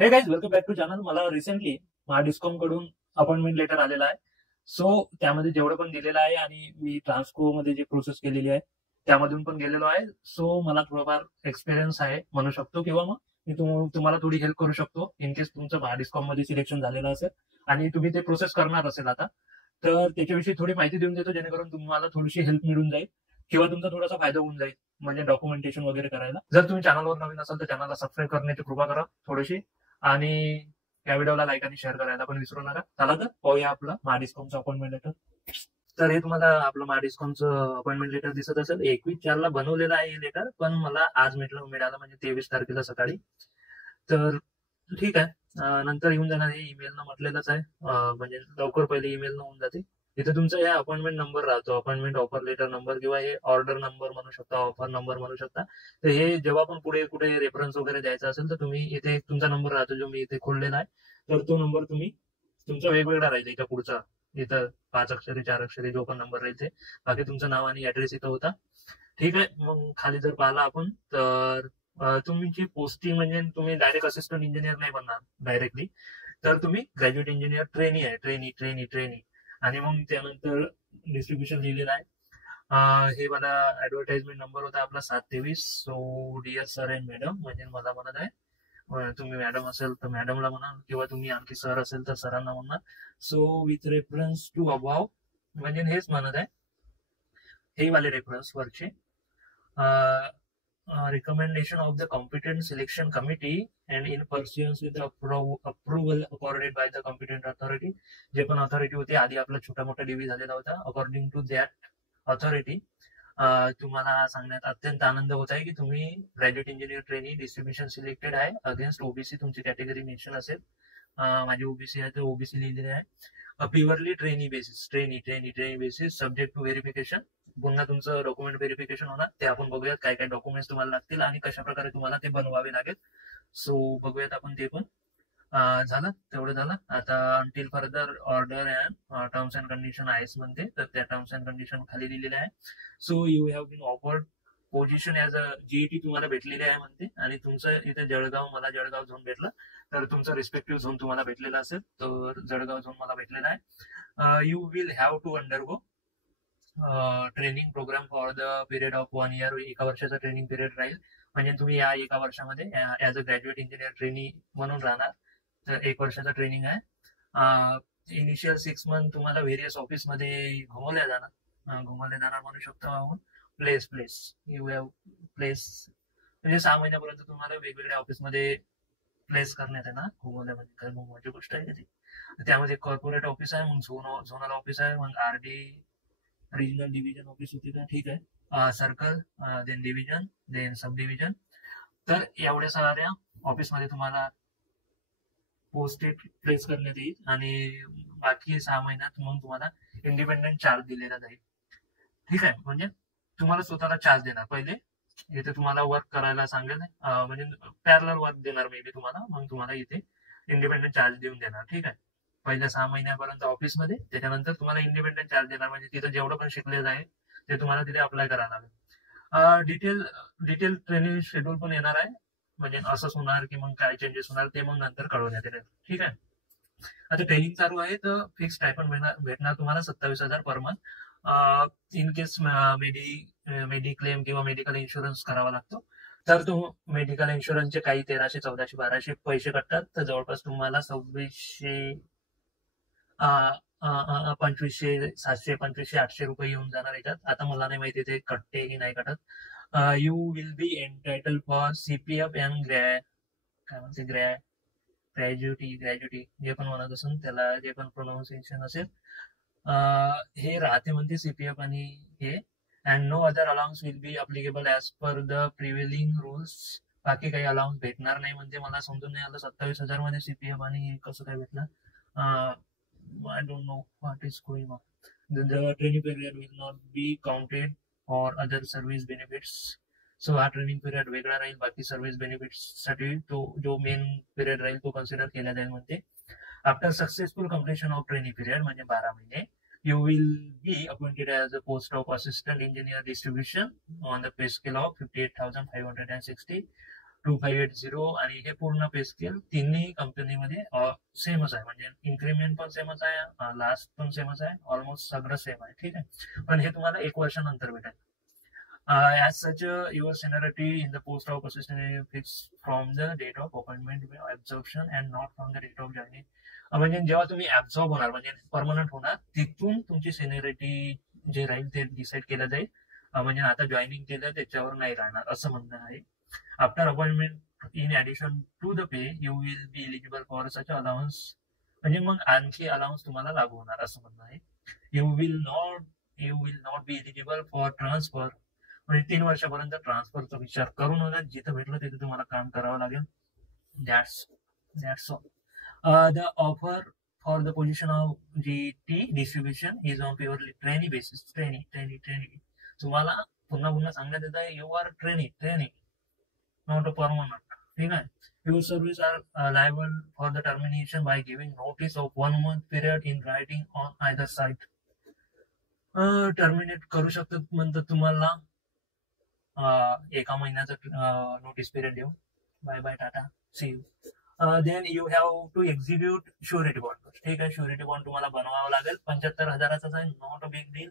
हे guys, welcome back to channel. मला recently Mahadiscom कडून अपॉइंटमेंट लेटर आलेला आहे. सो त्यामध्ये जेवढं पण दिलेलं आहे आणि मी ट्रान्सको मध्ये जी प्रोसेस केलेली आहे त्यामधून पण गेलेलो आहे. सो मला थोडाफार एक्सपिरियन्स आहे म्हणू शकतो, किंवा मग मी तुम्हाला थोडी हेल्प करू शकतो इन केस तुमचं महाडिस्कॉम मध्ये सिलेक्शन झालेलं असेल आणि तुम्ही ते प्रोसेस करणार असेल आता. तर त्याच्याविषयी थोडी माहिती देऊन देतो, जेणेकरून तुम्हाला थोडीशी हेल्प मिळून जाईल किंवा तुमचा थोडासा फायदा होऊन जाईल, म्हणजे डॉक्युमेंटेशन वगैरे करायला. जर तुम्ही चॅनलवर नवीन असाल तर चॅनलला सबस्क्राईब करण्याची कृपा करा थोडीशी, आणि या व्हिडिओला लाईक आणि शेअर करायला पण विसरू नका. चला तर पाहूया आपलं महाडिस्कॉमचं अपॉइंटमेंट लेटर. तर हे तुम्हाला आपलं महाडिस्कॉमचं अपॉइंटमेंट लेटर दिसत असेल. 21/4 बनवलेलं आहे हे लेटर, पण मला आज मिळालं म्हणजे 23 तारखेला सकाळी. तर ठीक आहे. नंतर येऊन जाणार. हे ईमेल न म्हटलेलंच आहे, म्हणजे लवकर पहिले ईमेल न होऊन जाते. इथे तुमचा हे अपॉइंटमेंट नंबर राहतो, अपॉइंटमेंट ऑफर लेटर नंबर, किंवा हे ऑर्डर नंबर म्हणू शकता, ऑफर नंबर म्हणू शकता. तर हे जेव्हा पण पुढे कुठे रेफरन्स वगैरे द्यायचा असेल तर तुम्ही इथे तुमचा नंबर राहतो, जो मी इथे खोललेला आहे. तर तो नंबर तुम्ही तुमचा वेगवेगळा राहील इथं पुढचा. इथं 5 अक्षरी 4 अक्षरी जो पण नंबर राहील ते, बाकी तुमचं नाव आणि ऍड्रेस इथं होता. ठीक आहे. मग खाली जर पाहिला आपण तर तुमची पोस्टिंग म्हणजे तुम्ही डायरेक्ट असिस्टंट इंजिनियर नाही बनणार डायरेक्टली, तर तुम्ही ग्रॅज्युएट इंजिनियर ट्रेनी आहे. ट्रेनी. आणि मग त्यानंतर डिस्ट्रीब्युशन लिहिलेलं आहे. हे मला ऍडव्हर्टाइजमेंट नंबर होता आपला 723. So dear sir and madam, म्हणजे मला म्हणत आहे, तुम्ही मॅडम असेल तर मॅडमला म्हणा, किंवा तुम्ही आणखी सर असेल तर सरांना म्हणा. So with reference to above, म्हणजे हेच म्हणत आहे, हे वाले रेफरन्स वरचे recommendation of the competent selection committee and in pursuance with the approval accorded by the competent authority. जे पण ऑथॉरिटी होती, आधी आपला छोटा मोठा डिव्ही झालेला होता, अकॉर्डिंग टू दॅट ऑथॉरिटी तुम्हाला सांगण्यात अत्यंत आनंद होत आहे की तुम्ही graduate engineer trainee distribution selected आहे अगेन्स्ट ओबीसी. तुमची कॅटेगरी मेन्शन असेल. माझी ओबीसी आहे तर ओबीसी लिहिलेली आहे. Purely trainee basis subject to verification. पुन्हा तुमचं डॉक्युमेंट व्हेरिफिकेशन होणार, ते आपण बघूयात काय काय डॉक्युमेंट्स तुम्हाला लागतील आणि कशा प्रकारे तुम्हाला ते बनवावे लागेल. सो बघूयात आपण ते पण. झालं तेवढं झालं. आता until further order and terms and condition आहेच म्हणते, तर त्या टर्म्स अँड कंडिशन खाली दिलेले आहे. So you have been offered position as a GET तुम्हाला भेटलेली आहे म्हणते, आणि तुमचं इथे जळगाव, मला जळगाव झोन भेटला, तर तुमचं रिस्पेक्टिव्ह झोन तुम्हाला भेटलेला असेल, तर जळगाव झोन मला भेटलेला आहे. You will have to undergo training program for the period of 1 year. 1 वर्षाचा ट्रेनिंग पिरियड राहील, म्हणजे तुम्ही या 1 वर्षामध्ये as a graduate engineer trainee म्हणून राहणार. तर 1 वर्षाचा ट्रेनिंग आहे. इनिशियल 6 मंथ तुम्हाला व्हेरियस ऑफिस मध्ये घुमवल्या जाणार म्हणू शकतो आपण. प्लेस यू हॅव प्लेस, म्हणजे 6 महिन्यापर्यंत तुम्हाला वेगवेगळ्या ऑफिसमध्ये प्लेस करण्यात येणार. घुमवल्या म्हणजे काय घुमवायची गोष्ट आहे ती. त्यामध्ये कॉर्पोरेट ऑफिस आहे, मग झोनल ऑफिस आहे, मग आरडी रिजनल डिव्हिजन ऑफिस होती का, ठीक आहे, सर्कल, देन डिव्हिजन, देन सब डिव्हिजन. तर एवढ्या साऱ्या ऑफिसमध्ये तुम्हाला पोस्टेड प्लेस करण्यात येईल, आणि बाकी 6 महिन्यात मग तुम्हाला इंडिपेंडेंट चार्ज दिलेला जाईल. ठीक आहे, म्हणजे तुम्हाला स्वतःला चार्ज देणार. पहिले इथे तुम्हाला वर्क करायला सांगेल, म्हणजे पॅरलल वर्क देणार मे बी तुम्हाला, मग तुम्हाला इथे इंडिपेंडेंट चार्ज देऊन देणार. ठीक आहे, पहिल्या 6 महिन्यापर्यंत ऑफिसमध्ये, त्याच्यानंतर तुम्हाला इंडिपेंडेंट चार्ज देणार, म्हणजे तिथं जेवढं पण शिकले जाईल ते तुम्हाला तिथे अप्लाय करायला लागेल. डिटेल ट्रेनिंग शेड्यूल पण येणार आहे, म्हणजे असंच होणार की मग काय चेंजेस होणार ते मग नंतर कळवण्यात येईल. ठीक आहे. आता ट्रेनिंग चालू आहे तर फिक्स स्टायपंड भेटणार तुम्हाला 27,000 per month. In case mediclaim किंवा मेडिकल इन्शुरन्स करावा लागतो, तर तो मेडिकल इन्शुरन्सचे काही 1300, 1400, 1200 पैसे कटतात, तर जवळपास तुम्हाला 2600, 2500, 700, 2500, 800 रुपये येऊन जाणार याच्यात. आता मला नाही माहिती ते कटते की नाही कटत. You will B entitle for CPF and काय म्हणते ग्रॅज्युटी जे पण म्हणत असेल त्याला, जे पण प्रोनाऊन्सिएशन असेल, हे राहते म्हणते सीपीएफ आणि हे. And no other allowance will be applicable as per the prevailing rules. बाकी काही अलाउन्स भेटणार नाही म्हणते. मला समजून नाही आलं 27,000 मध्ये सीपीएफ आणि कसं काय भेटलं. I don't know what is going on. The training period will not be counted or other service benefits. So हा ट्रेनिंग पिरियड वेगळा राहील, बाकी सर्व्हिस बेनिफिट्स साठी तो जो मेन पिरियड राहील तो कन्सिडर केला जाईल म्हणते. After successful completion of training period, म्हणजे 12 महिने, you will be appointed as a post of assistant engineer distribution on the pay scale of 58,560. 2580 आणि हे पूर्ण पे स्केल तिन्ही कंपनीमध्ये सेमच आहे, म्हणजे इन्क्रीमेंट पण सेमच आहे, लास्ट पण सेमच आहे, ऑलमोस्ट सगळं सेम आहे. ठीक आहे, पण हे तुम्हाला 1 वर्षानंतर भेटेल. As such, your seniority in the post of assistant is fixed from the date of appointment absorption and not from the date of joining. म्हणजे जेव्हा तुम्ही ऍब्झॉर्ब होणार म्हणजे परमनंट होणार तिथून तुमची सिनियरिटी जे राहील ते डिसाईड केलं जाईल. म्हणजे आता जॉईनिंग केलं त्याच्यावर नाही राहणार असं म्हणणं आहे. After appointment in addition to the pay you will be eligible for such allowance, म्हणजे मग आणखी अलाउन्स तुम्हाला लागू होणार असं म्हणणं आहे. You will not be eligible for transfer, म्हणजे 3 वर्षापर्यंत ट्रान्सफरचा विचार करू नका, जिथं भेटलं तिथे तुम्हाला काम करावं लागेल. That's all. The offer for the position of GT distribution is on purely trainee basis. Trainee तुम्हाला पुन्हा पुन्हा सांगण्यात येत आहे, you are trainee not a permanent. ठीक आहे. Your service are liable for the termination by giving notice of 1 month period in writing on either side. Terminate करू शकतात म्हणतात तुम्हाला 1 महिन्याचा नोटीस पिरियड देऊ. Bye bye tata see you. Then you have to execute surety bond. ठीक आहे, surety bond तुम्हाला बनवावं लागेल. 75,000चा आहे, not a big deal.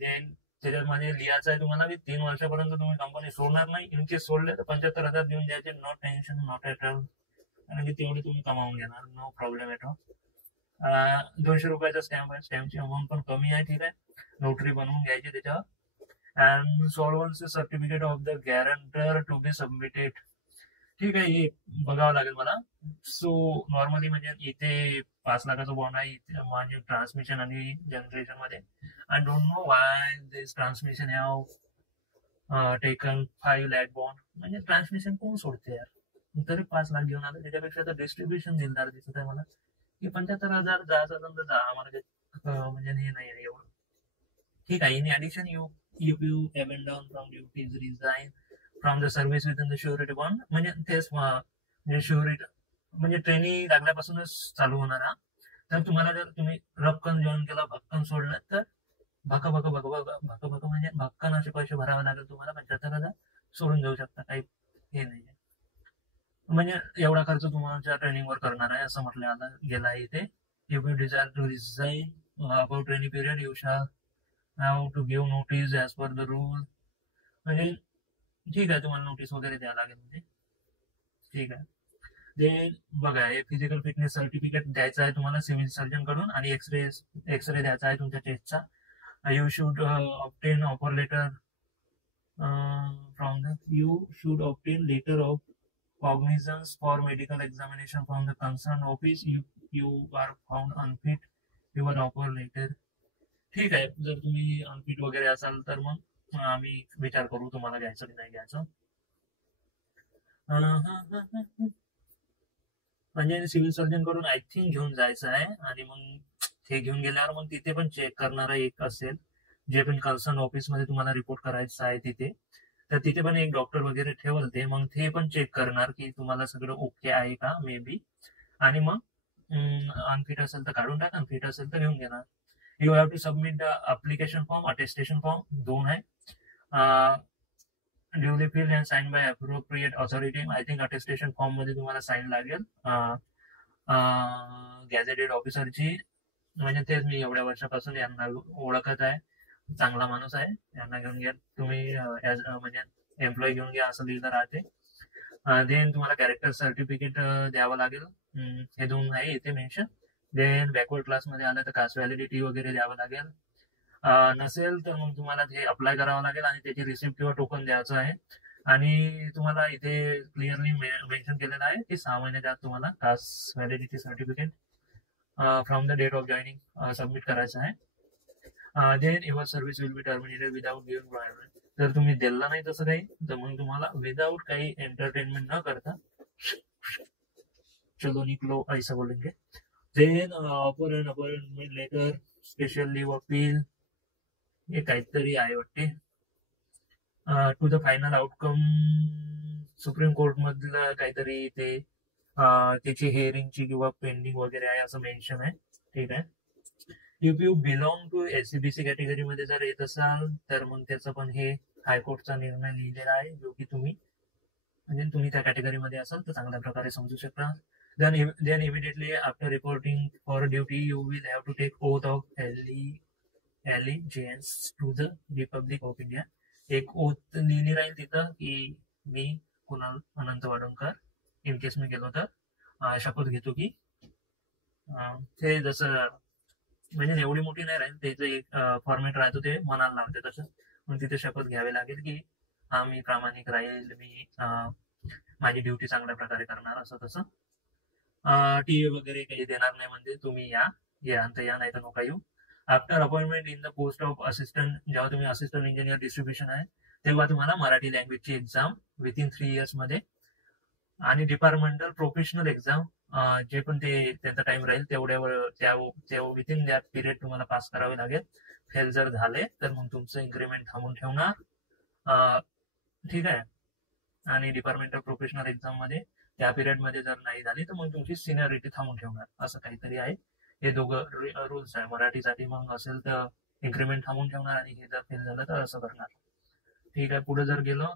Then त्याच्यामध्ये लिहायचं आहे तुम्हाला की 3 वर्षापर्यंत तुम्ही कंपनी सोडणार नाही. इन केस सोडले तर 75,000 देऊन द्यायचे. No tension, not at all, कारण की तेवढे तुम्ही कमावून घेणार, नो प्रॉब्लेम एट ऑल. 200 रुपयाचा स्टॅम्प आहे, स्टॅम्पची अमाऊंट पण कमी आहे. ठीक आहे, नोटरी बनवून घ्यायची त्याच्यावर. And solvency certificate of the guarantor to be submitted. ठीक आहे, हे बघावं लागेल मला. सो नॉर्मली म्हणजे इथे 5 लाखाचा बॉन्ड आहे म्हणजे ट्रान्समिशन आणि जनरेशन मध्ये. I don't know why this transmission have taken 5 lakh bond. म्हणजे ट्रान्समिशन कोण सोडते यार, तरी 5 लाख घेऊन आलं. त्याच्यापेक्षा तर डिस्ट्रीब्युशन दिलदार दिसत आहे मला की 75,000 जायचं समजा 10 म्हणजे हे नाही आहे एवढं. ठीक आहे. In addition you abandon from duties, resign from the service within the surety bond. म्हणजे तेच म्हणजे श्युरिटी म्हणजे ट्रेनिंग लागल्यापासूनच चालू होणार हा. तर तुम्हाला जर तुम्ही रक्कम जॉईन केला, भक्कन सोडलं तर भक म्हणजे भक्कन असे पैसे भरावे लागेल तुम्हाला. 75,000 सोडून जाऊ शकता, काही हे नाही. म्हणजे एवढा खर्च तुमच्या ट्रेनिंगवर करणार आहे असं म्हटलं गेलं आहे इथे. If you desire to resign about training period you shall have to give notice as per the rule. म्हणजे ठीक आहे, तुम्हाला नोटीस वगैरे द्यावं लागेल म्हणजे. ठीक आहे. ते बघा, हे फिजिकल फिटनेस सर्टिफिकेट द्यायचं आहे तुम्हाला सिव्हिल सर्जन कडून आणि एक्सरे द्यायचा आहे तुमच्या चेस्टचा. You should obtain offer letter from the letter of cognizance for medical examination from the concerned office. You are found unfit, your offer letter. ठीक आहे, जर तुम्ही अनफिट वगैरे असाल तर मग आम्ही विचार करू तुम्हाला घ्यायचं की नाही घ्यायचं. म्हणजे सिव्हिल सर्जन कडून आय थिंक घेऊन जायचं आहे आणि मग ते घेऊन गेल्यावर मग तिथे पण चेक करणारा एक असेल जे पण कन्सर्न ऑफिस मध्ये तुम्हाला रिपोर्ट करायचं आहे तिथे. तर तिथे पण एक डॉक्टर वगैरे ठेवल ते, मग ते पण चेक करणार की तुम्हाला सगळं ओके आहे का मे बी. आणि मग अनफिट असेल तर काढून टाका, अनफिट असेल तर घेऊन घेणार. You have to submit the application form, attestation form 2 आहे. Duly filled and sign by appropriate authority. I think attestation form मध्ये तुम्हाला साईन लागेल गॅझेटेड ऑफिसरची. म्हणजे तेच मी एवढ्या वर्षापासून यांना ओळखत आहे, चांगला माणूस आहे, यांना घेऊन घ्या तुम्ही म्हणजे एम्प्लॉई घेऊन घ्या असं लिहिलं राहते. देन तुम्हाला कॅरेक्टर सर्टिफिकेट द्यावं लागेल, हे 2 आहे इथे मेन्शन. देन बॅकवर्ड क्लास मध्ये आलं तर कास्ट व्हॅलिडिटी वगैरे द्यावं लागेल. नसेल तर मग तुम्हाला ते अप्लाय करावं लागेल आणि त्याची रिसिप्ट किंवा टोकन द्यायचं आहे. आणि तुम्हाला इथे क्लिअरली मेन्शन केलेलं आहे की 6 महिन्याच्या आत तुम्हाला caste validity certificate from the date of joining submit करायचं आहे. Then your service will be terminated without giving priority. जर तुम्ही दिलं नाही तसं काही तर मग तुम्हाला विदाउट काही एंटरटेनमेंट न करता चलो निकलो ऐसा बोलेंगे. Then offer and appointment letter, special leave appeal, हे काहीतरी आहे वाटते. To the final outcome, supreme court मधलं काहीतरी ते त्याची हिअरिंगची किंवा पेंडिंग वगैरे आहे असं मेन्शन आहे. ठीक आहे. If you belong to SCBC कॅटेगरीमध्ये जर येत असाल तर मग त्याचं पण हे हायकोर्टचा निर्णय लिहिलेला आहे जो की तुम्ही म्हणजे तुम्ही त्या कॅटेगरीमध्ये असाल तर चांगल्या प्रकारे समजू शकता. then immediately after reporting for duty you will have to take oath of allegiance to the Republic of India. एक ओथ लिहिली राहील तिथं की मी कुणाल अनंत वाडणकर इन केस मी गेलो तर शपथ घेतो की ते जसं म्हणजे एवढी मोठी नाही राहील, त्याचं एक फॉर्मॅट राहतो ते मनाला लावते तसं. मग तिथे शपथ घ्यावी लागेल की हा मी प्रामाणिक राहील, मी माझी ड्युटी चांगल्या प्रकारे करणार, असं तसं. टी वगैरे काही देणार नाही, म्हणजे तुम्ही या नाही तर नका येऊ. After appointment in the post of assistant, जेव्हा तुम्ही असिस्टंट इंजिनियर डिस्ट्रीब्युशन आहे तेव्हा तुम्हाला मराठी लँग्वेजची एक्झाम विथिन 3 इयर्स मध्ये आणि डिपार्टमेंटल प्रोफेशनल एक्झाम जे पण ते त्यांचा टाइम राहील तेवढ्या विथिन दॅट पिरियड तुम्हाला पास करावे लागेल. फेल जर झाले तर मग तुमचं इन्क्रीमेंट थांबून ठेवणार, ठीक आहे. आणि डिपार्टमेंटल प्रोफेशनल एक्झाम मध्ये त्या पिरियड मध्ये जर नाही झाली तर मग तुमची सिनियरिटी थांबून ठेवणार, असं काहीतरी आहे. हे दोघं रूल्स आहे. मराठीसाठी मग असेल तर इन्क्रीमेंट थांबून ठेवणार आणि हे जर फेल झालं तर असं करणार, ठीक आहे. पुढे जर गेलो,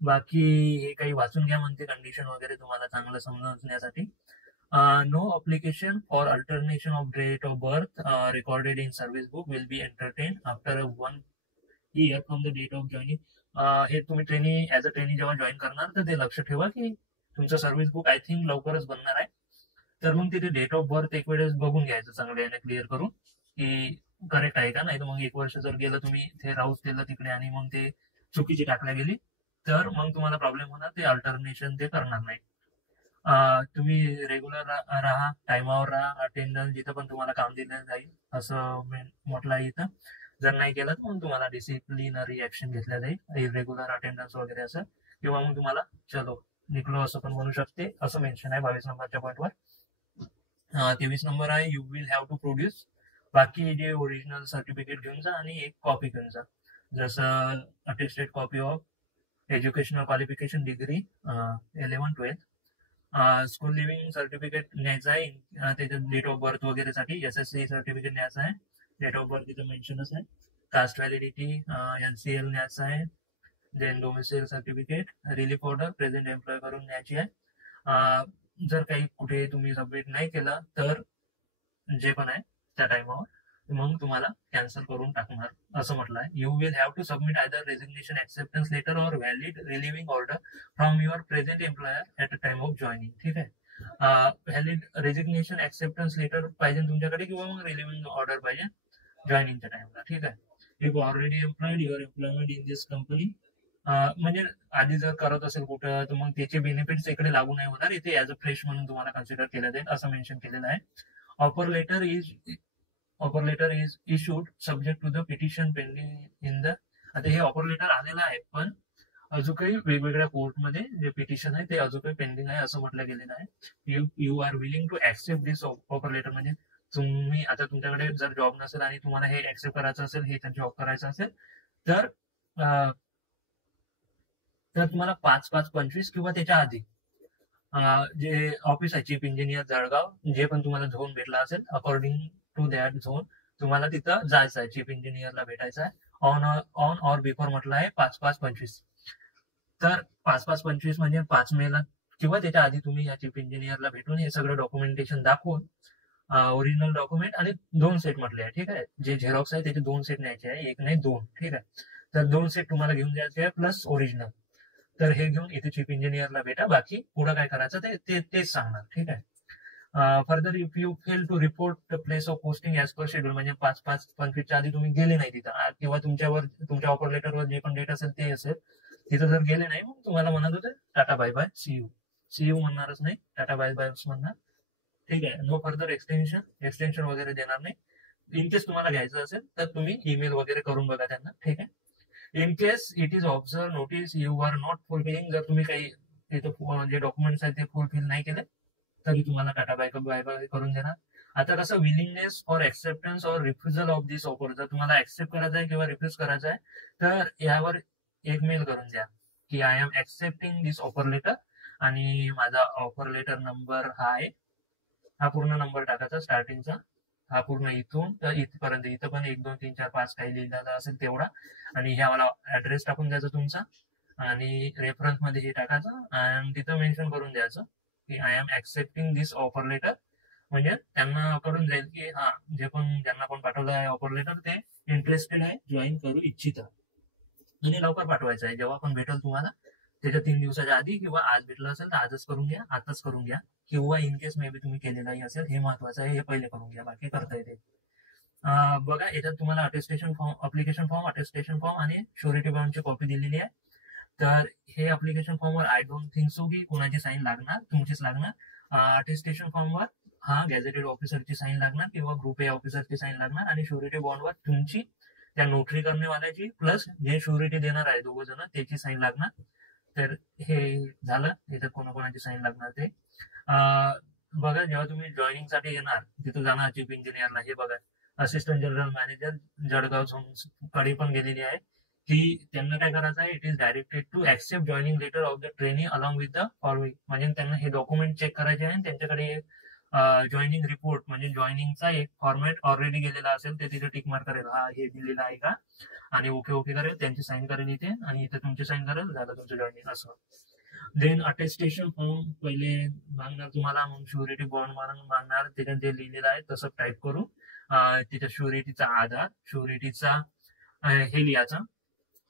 बाकी हे काही वाचून घ्या म्हणते कंडिशन वगैरे तुम्हाला चांगलं समजण्यासाठी. No application for alternation of date of birth recorded in service book will be entertain after 1 year from the date of joining. हे तुम्ही ट्रेनिंग ऍज अ ट्रेनिंग जेव्हा जॉईन करणार तर ते लक्ष ठेवा की तुमचं सर्व्हिस बुक आय थिंक लवकरच बनणार आहे. तर मग तिथे डेट ऑफ बर्थ एक वेळेस बघून घ्यायचं चांगल्याने क्लिअर करून की करेक्ट आहे का. नाही तर मग 1 वर्ष जर गेलं तुम्ही ते राहूच दिलं तिकडे आणि मग ते चुकीची टाकल्या गेली तर मग तुम्हाला प्रॉब्लेम होणार, ते अल्टरनेशन ते करणार नाही. तुम्ही रेग्युलर राहा, टाइमावर राहा, अटेंडन्स जिथं पण तुम्हाला काम दिलं जाईल असं म्हटलं आहे इथं. जर नाही केलं तर मग तुम्हाला डिसिप्लिनरी ऍक्शन घेतल्या जाईल, इरेग्युलर अटेंडन्स वगैरे असं, किंवा मग तुम्हाला चलो निघलो असं पण म्हणू शकते, असं मेन्शन आहे 22 नंबरच्या पॉईंटवर. 23 नंबर आहे you will have to produce. बाकी जे ओरिजिनल सर्टिफिकेट घेऊन जा आणि एक कॉपी घेऊन जा, जसं attested copy of educational qualification degree 11-12, school living certificate न्यायचं आहे, त्याच्यात डेट ऑफ बर्थ वगैरे साठी SSC सर्टिफिकेट न्यायचं आहे, डेट ऑफ बर्थ तिथं मेन्शनच आहे. कास्ट व्हॅलिडिटी NCL न्यायचं आहे. Then domicile certificate, relief order present employ करून न्यायची आहे. जर काही कुठे तुम्ही सबमिट नाही केलं तर जे पण आहे त्या टाइमावर मग तुम्हाला कॅन्सल करून टाकणार, असं म्हटलं आहे. You will have to submit either resignation acceptance letter और valid relieving order from your present employer at a time of joining, ठीक आहे. व्हॅलिड रेजिग्नेशन ऍक्सेप्टन्स लेटर पाहिजे तुमच्याकडे किंवा मग रिलिव्हिंग ऑर्डर पाहिजे जॉईनिंगच्या टाइमला, ठीक आहे. If already employed your employment in this company, म्हणजे आधी जर करत असेल कुठं तर मग त्याचे बेनिफिट्स इकडे लागू नाही होणार, इथे ऍज अ फ्रेश म्हणून तुम्हाला कन्सिडर केलं जाईल असं मेन्शन केलेलं आहे. Offer letter is issued subject to the petition pending in the. आता हे ऑफर लेटर आलेलं आहे पण अजून काही वेगवेगळ्या कोर्टमध्ये जे पिटिशन आहे ते अजून काही पेंडिंग आहे असं म्हटलं गेलेलं आहे. You are willing to accept this offer letter, म्हणजे तुम्ही आता तुमच्याकडे जर जॉब नसेल आणि तुम्हाला हे ऍक्सेप्ट करायचं असेल, हे जॉब करायचं असेल तर तुम्हाला 5-5-25 किंवा त्याच्या आधी जे ऑफिस आहे चीफ इंजिनियर जळगाव, जे पण तुम्हाला झोन भेटला असेल अकॉर्डिंग टू दॅट झोन तुम्हाला तिथं जायचं आहे, चीफ इंजिनियरला भेटायचं आहे. ऑन ऑर बिफोर म्हटलं आहे 5-5-25. तर 5-5-25 म्हणजे 5 मेला किंवा त्याच्या आधी तुम्ही या चीफ इंजिनियरला भेटून हे सगळं डॉक्युमेंटेशन दाखवून ओरिजिनल डॉक्युमेंट आणि 2 सेट म्हटले आहे, ठीक आहे. जे झेरॉक्स आहे त्याचे 2 सेट न्यायचे आहे, 1 नाही 2, ठीक आहे. तर 2 सेट तुम्हाला घेऊन जायचे आहे प्लस ओरिजिनल. तर हे घेऊन इथे चीफ इंजिनियरला भेटा, बाकी पुढे काय करायचं तेच सांगणार, ठीक आहे. Further if you fail to report place of posting as per schedule, म्हणजे 5-5-25च्या आधी तुम्ही गेले नाही तिथं किंवा तुमच्या ऑफर लेटरवर जे पण डेट असेल ते असेल तिथं जर गेले नाही मग तुम्हाला म्हणत होते tata bye bye see you म्हणणारच नाही, टाटा बाय बाय म्हणणार, ठीक आहे. नो फर्दर एक्सटेन्शन वगैरे देणार नाही. इन केस तुम्हाला घ्यायचं असेल तर तुम्ही ईमेल वगैरे करून बघा त्यांना, ठीक आहे. In case it is observe notice you are not fulfilling, जर तुम्ही काही तिथं जे डॉक्युमेंट्स आहेत ते फुलफिल नाही केले तरी तुम्हाला टाटा बाय बाय करून देणार. आता कसं विलिंगनेस फॉर ऍक्सेप्टन्स और रिफ्युजल ऑफ दिस ऑफर, जर तुम्हाला ऍक्सेप्ट करायचं आहे किंवा रिफ्यूज करायचं आहे तर यावर एक मेल करून द्या की I am accepting this offer letter, आणि माझा ऑफर लेटर नंबर हा आहे, हा पूर्ण नंबर टाकायचा स्टार्टिंगचा, हा पूर्ण इथून तर इथपर्यंत, इथं पण 1 2 3 4 5 काही लिहिलेला असेल तेवढा, आणि ह्या मला ऍड्रेस टाकून द्यायचा तुमचा, आणि रेफरन्स मध्ये हे टाकायचं आणि तिथं मेन्शन करून द्यायचं की I am accepting this offer letter. म्हणजे त्यांना कळून जाईल की हा जे पण ज्यांना पण पाठवलं आहे ऑफर लेटर ते इंटरेस्टेड आहे, जॉईन करू इच्छित. आणि लवकर पाठवायचं आहे, जेव्हा पण भेटेल तुम्हाला त्याच्या 3 दिवसाच्या आधी, किंवा आज भेटलं असेल तर आजच करून घ्या, आताच करून घ्या, किंवा इन केस मे बी तुम्ही केलेलाही असेल, हे महत्वाचं आहे, हे पहिले करून घ्या, बाकी करता येते. बघा याच्यात तुम्हाला attestation form, application form, attestation form आणि श्युरिटी बॉन्डची कॉपी दिलेली आहे. तर हे अप्लिकेशन फॉर्मवर आय डोंट थिंक सो की कोणाची साईन लागणार, तुमचीच लागणार. अटेस्टेशन फॉर्मवर हा गॅझेटेड ऑफिसरची साईन लागणार किंवा ग्रुप ए ऑफिसरची साईन लागणार, आणि श्युरिटी बॉन्डवर तुमची, त्या नोटरी करणेवाल्याची प्लस जे श्युरिटी देणार आहे दोघ जण त्याची साईन लागणार. तर हे झालं, याच्यात कोणाकोणाची साईन लागणार ते. बघा जेव्हा तुम्ही जॉईनिंग साठी येणार तिथं जाणार चीफ इंजिनियरला, हे बघा असिस्टंट जनरल मॅनेजर जळगाव कडे पण गेलेली आहे की त्यांना काय करायचं आहे, it is directed to accept joining letter of the trainee along with the following. म्हणजे त्यांना हे डॉक्युमेंट चेक करायचे आहे, त्यांच्याकडे जॉईनिंग रिपोर्ट म्हणजे जॉईनिंगचा एक फॉर्मॅट ऑलरेडी गेलेला असेल ते तिथे टिक मार्क करेल, हा हे दिलेलं आहे का, आणि ओके ओके करेल, त्यांची साईन करेल इथे आणि इथे तुमची साईन करेल, झालं तुमचं जॉईनिंग असं. देन अटेस्टेशन फॉर्म पहिले मागणार तुम्हाला, मग श्युरिटी बॉन्ड मागणार, त्याच्यात जे लिहिलेलं आहे तसं टाईप करून त्याच्या श्युरिटीचा आधार, श्युरिटीचा हे लिहायचा,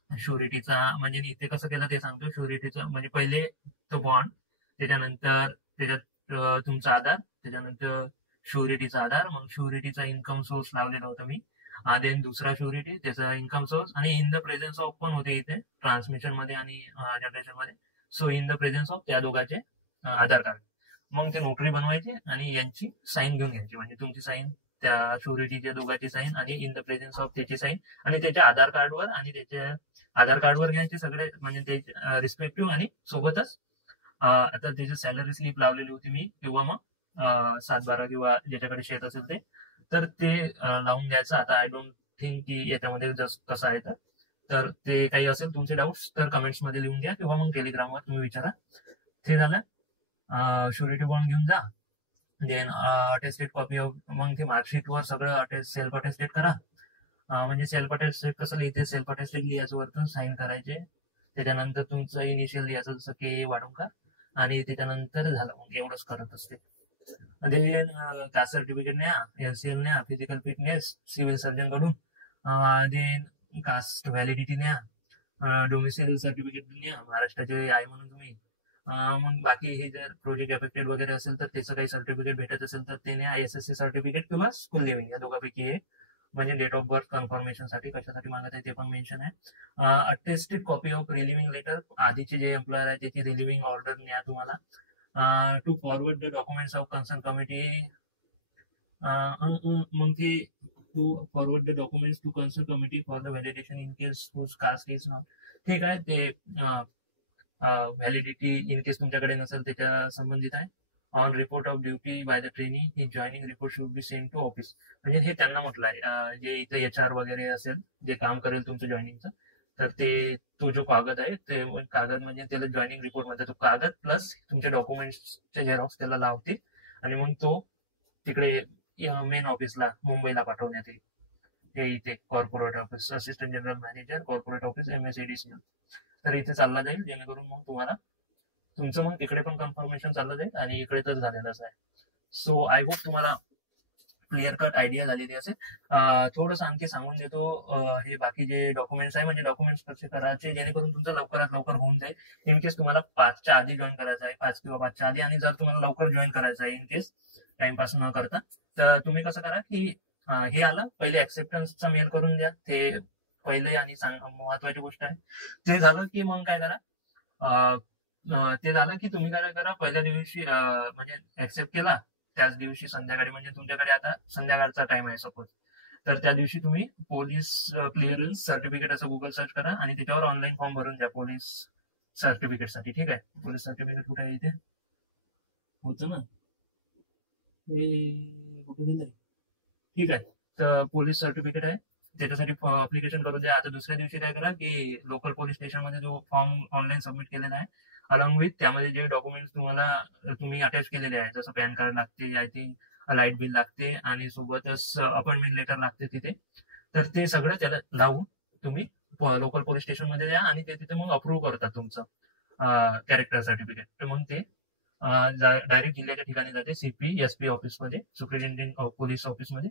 श्युरिटीचा म्हणजे इथे कसं केलं ते सांगतो. श्युरिटीचा म्हणजे पहिले तो बॉन्ड, त्याच्यानंतर त्याच्यात तुमचा आधार, त्याच्यानंतर श्युरिटीचा आधार, मग श्युरिटीचा इन्कम सोर्स लावलेला होता मी, देन दुसरा श्युरिटी त्याचा इन्कम सोर्स, आणि इन द प्रेझेन्स ऑफ पण होते इथे ट्रान्समिशन मध्ये आणि जनरेशन मध्ये. So in the presence of त्या दोघांचे आधार कार्ड. मग ते नोटरी बनवायचे आणि यांची साईन घेऊन घ्यायची, म्हणजे तुमची साईन, त्या श्युरिटीच्या दोघांची साईन आणि इन द प्रेझेन्स ऑफ त्याची साईन, आणि त्याच्या आधार कार्डवर आणि त्याच्या आधार कार्डवर घ्यायचे सगळे, म्हणजे ते रिस्पेक्टिव्ह. आणि सोबतच आता त्याची सॅलरी स्लिप लावलेली होती मी, किंवा मग 7/12 किंवा ज्याच्याकडे शेत असेल ते, तर ते लावून द्यायचं. आता आय डोंट थिंक की याच्यामध्ये जस्ट कसं आहे, तर ते काही असेल तुमचे डाऊट्स तर कमेंट्स मध्ये लिहून द्या किंवा मग टेलिग्रामवर तुम्ही विचारा. ते झालं, श्युरिटी बॉन्ड घेऊन जा. देन अटेस्टेड कॉपी ऑफ, मग ते मार्कशीटवर सगळं सेल्फ अटेस्टेड करा. म्हणजे सेल्फ अटेस्टेड कसं लिहिते, सेल्फ अटेस्टेड लिहायचं, वरतून साईन करायचे, त्याच्यानंतर तुमचं इनिशियल लिहायचं जसं के वाढून, आणि त्याच्यानंतर झालं, मग एवढंच करत असते. देन कास्ट सर्टिफिकेट न्या, एलसीएल न्या, फिजिकल फिटनेस सिव्हिल सर्जन कडून, देन कास्ट व्हॅलिडिटी न्या, डोमिसाईल सर्टिफिकेट न्या महाराष्ट्राचे आहे म्हणून तुम्ही. मग बाकी हे जर प्रोजेक्ट अफेक्टेड वगैरे असेल तर त्याचं काही सर्टिफिकेट भेटत असेल तर ते न्या, एसएससी सर्टिफिकेट किंवा स्कूल लिव्हिंग, या दोघांपैकी हे, म्हणजे डेट ऑफ बर्थ कन्फर्मेशन साठी कशासाठी मागत आहे ते पण मेन्शन आहे. Attested copy of relieving letter, आधीचे जे एम्प्लॉयर आहे त्याची रिलिव्हिंग ऑर्डर न्या तुम्हाला. To forward the documents of concern committee, मग ते to forward the documents to concern committee for the validation in case whose caste is not. ठीक आहे, ते व्हॅलिडिटी इन केस तुमच्याकडे नसेल त्याच्या संबंधित आहे. On report of duty by the trainee ही joining report should be send to office. म्हणजे हे त्यांना म्हटलं आहे, जे इथे HR वगैरे असेल जे काम करेल तुमचं जॉईनिंगचं, तर ते तो जो कागद आहे ते कागद म्हणजे त्याला जॉईनिंग रिपोर्ट मध्ये तो कागद प्लस तुमच्या डॉक्युमेंट्सचे झेरॉक्स त्याला लावते, आणि मग तो तिकडे मेन ऑफिसला मुंबईला पाठवण्यात येईल. हे इथे corporate office, assistant general manager corporate office MSADCL, तर इथे चालला जाईल, जेणेकरून मग तुम्हाला तुमचं मग तिकडे पण कन्फर्मेशन चाललं जाईल आणि इकडे तर झालेलंच आहे. सो आय होप तुम्हाला क्लिअर कट आयडिया झालेली असेल. थोडंसं आणखी सांगून देतो, हे बाकी जे डॉक्युमेंट्स आहे, म्हणजे डॉक्युमेंट्स कसे करायचे जेणेकरून तुमचं लवकरात लवकर होऊन जाईल. इन केस तुम्हाला 5च्या आधी जॉईन करायचं आहे, 5 किंवा 5च्या आधी, आणि जर तुम्हाला लवकर जॉईन करायचं आहे इन केस टाइमपास न करता, तर तुम्ही कसं करा की हे आलं पहिले ऍक्सेप्टन्सचा मेल करून द्या, ते पहिले आणि महत्वाची गोष्ट आहे. ते झालं की मग काय करा, ते झालं की तुम्ही काय करा, पहिल्या दिवशी म्हणजे ऍक्सेप्ट केला त्याच दिवशी संध्याकाळी, म्हणजे तुमच्याकडे आता संध्याकाळचा टाइम आहे सपोज, तर त्या दिवशी तुम्ही पोलीस क्लिअरन्स सर्टिफिकेट असं गुगल सर्च करा आणि त्याच्यावर ऑनलाईन फॉर्म भरून द्या पोलीस सर्टिफिकेटसाठी. ठीक आहे, पोलीस सर्टिफिकेट कुठे आहे, इथे होतं ना, कुठे दिलंय. ठीक आहे, तर पोलीस सर्टिफिकेट आहे, त्याच्यासाठी अप्लिकेशन करू द्या. आता दुसऱ्या दिवशी काय करा की लोकल पोलीस स्टेशन मध्ये जो फॉर्म ऑनलाईन सबमिट केलेला आहे, अलॉंग विथ त्यामध्ये जे डॉक्युमेंट्स तुम्ही अटॅच केलेले आहे, जसं पॅन कार्ड लागते, आय थिंक लाईट बिल लागते, आणि सोबतच अपॉइंटमेंट लेटर लागते तिथे, तर ते सगळं त्याला लावून तुम्ही लोकल पोलीस स्टेशन मध्ये द्या आणि ते तिथे मग अप्रूव्ह करतात तुमचं कॅरेक्टर सर्टिफिकेट. तर मग ते डायरेक्ट जिल्ह्याच्या ठिकाणी जाते, CP SP ऑफिसमध्ये, सुपरिटेंडेंट पोलीस ऑफिसमध्ये.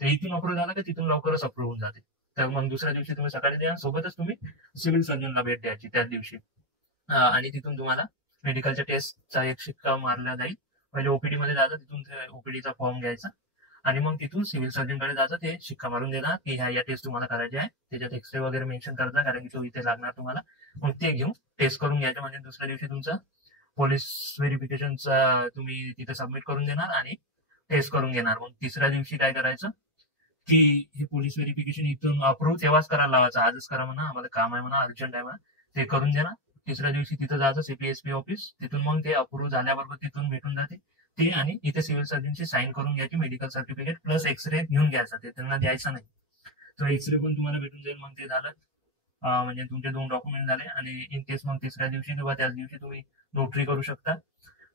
तर इथून अप्रूव्ह झाला की तिथून लवकरच अप्रूव्ह होऊन जाते. तर मग दुसऱ्या दिवशी तुम्ही सकाळी द्या, सोबतच तुम्ही सिव्हिल सर्जनला भेट द्यायची त्याच दिवशी. आणि तिथून तुम्हाला मेडिकलच्या टेस्टचा एक शिक्का मारला जाईल. म्हणजे OPD मध्ये जायचं, तिथून OPDचा फॉर्म घ्यायचा आणि मग तिथून सिव्हिल सर्जनकडे जायचं, ते शिक्का मारून देणार की ह्या टेस्ट तुम्हाला करायचे आहे. त्याच्यात एक्सरे वगैरे मेन्शन करता, कारण की तो इथे लागणार तुम्हाला. मग ते घेऊन टेस्ट करून घ्यायचं. म्हणजे दुसऱ्या दिवशी तुमचा पोलीस व्हेरिफिकेशनचा तुम्ही तिथे सबमिट करून देणार आणि टेस्ट करून घेणार. मग तिसऱ्या दिवशी काय करायचं की हे पोलीस व्हेरिफिकेशन इथून अप्रूव्ह तेव्हाच करायला लावायचं. आजच करा म्हणा, आम्हाला काम आहे म्हणा, अर्जंट आहे म्हणा, ते करून देणार. तिसऱ्या दिवशी तिथं जायचं CP SP ऑफिस, तिथून मग ते अप्रूव्ह झाल्याबरोबर तिथून भेटून जाते ते. आणि इथे सिव्हिल सर्जनची साईन करून घ्यायची, मेडिकल सर्टिफिकेट प्लस एक्सरे घेऊन घ्यायचा. ते त्यांना द्यायचा नाही. तो एक्सरे पण तुम्हाला भेटून जाईल. मग ते झालं म्हणजे तुमचे 2 डॉक्युमेंट झाले. आणि इन केस मग तिसऱ्या दिवशी किंवा त्याच दिवशी तुम्ही नोटरी करू शकता.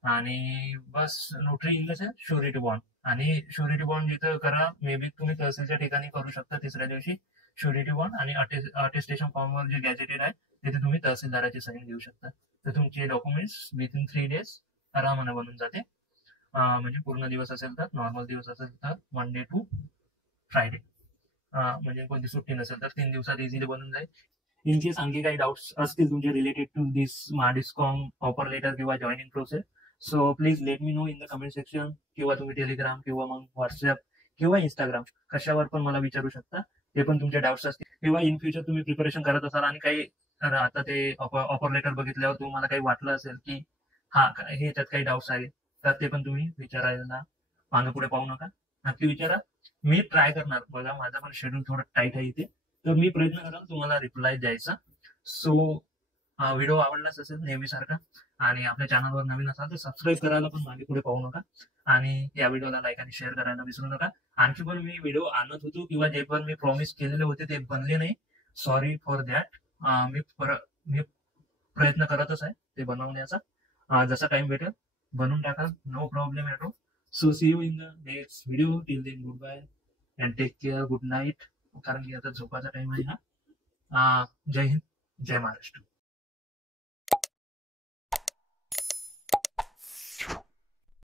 आणि बस notary in the sense surety bond. आणि श्युरिटी बॉन्ड जिथं करा, मे बी तुम्ही तहसीलच्या ठिकाणी करू शकता तिसऱ्या दिवशी श्युरिटी बॉन्ड. आणि अटेस्टेशन फॉर्मवर जे गॅजेटेड आहे तिथे तुम्ही तहसीलदाराची साईन घेऊ शकता. तर तुमचे डॉक्युमेंट्स विथिन 3 days आरामाने बनून जाते. म्हणजे पूर्ण दिवस असेल तर, नॉर्मल दिवस असेल तर मंडे टू फ्रायडे, म्हणजे कोणती सुट्टी नसेल तर 3 दिवसात इझिली बनून जाईल. इन केस आणखी काही डाऊट्स असतील तुमचे related to this Mahadiscom offer letter किंवा joining process, so please let me know in the comment section, किंवा तुम्ही टेलिग्राम किंवा मग व्हॉट्सअप किंवा इंस्टाग्राम कशावर पण मला विचारू शकता. ते पण तुमचे डाऊट्स असतील, किंवा इन फ्युचर तुम्ही प्रिपरेशन करत असाल आणि काही आता ते ऑफर लेटर बघितल्यावर तुम्हाला काही वाटलं असेल की हा हे त्यात काही डाऊट्स आहेत, तर ते पण तुम्ही विचारायला मागे पुढे पाहू नका, नक्की विचारा. मी ट्राय करणार. बघा, माझा पण शेड्यूल थोडं टाईट आहे इथे, तर मी प्रयत्न करेन तुम्हाला रिप्लाय द्यायचा. सो व्हिडिओ आवडलाच असेल नेहमीसारखा, आणि आपल्या चॅनलवर नवीन असाल तर सबस्क्राईब करायला पण मागे पुढे पाहू नका. आणि या व्हिडिओला लाईक आणि शेअर करायला विसरू नका. आणखी पण मी व्हिडिओ आणत होतो, किंवा जे पण मी प्रॉमिस केलेले होते ते बनले नाही, सॉरी फॉर दॅट. मी प्रयत्न करतच आहे ते बनवण्याचा. जसा टाइम भेटेल बनवून टाका, no problem at all. So see you in the next video. Till then goodbye and take care. Good night, कारण की आता झोपाचा टाइम आहे हा. जय हिंद, जय महाराष्ट्र.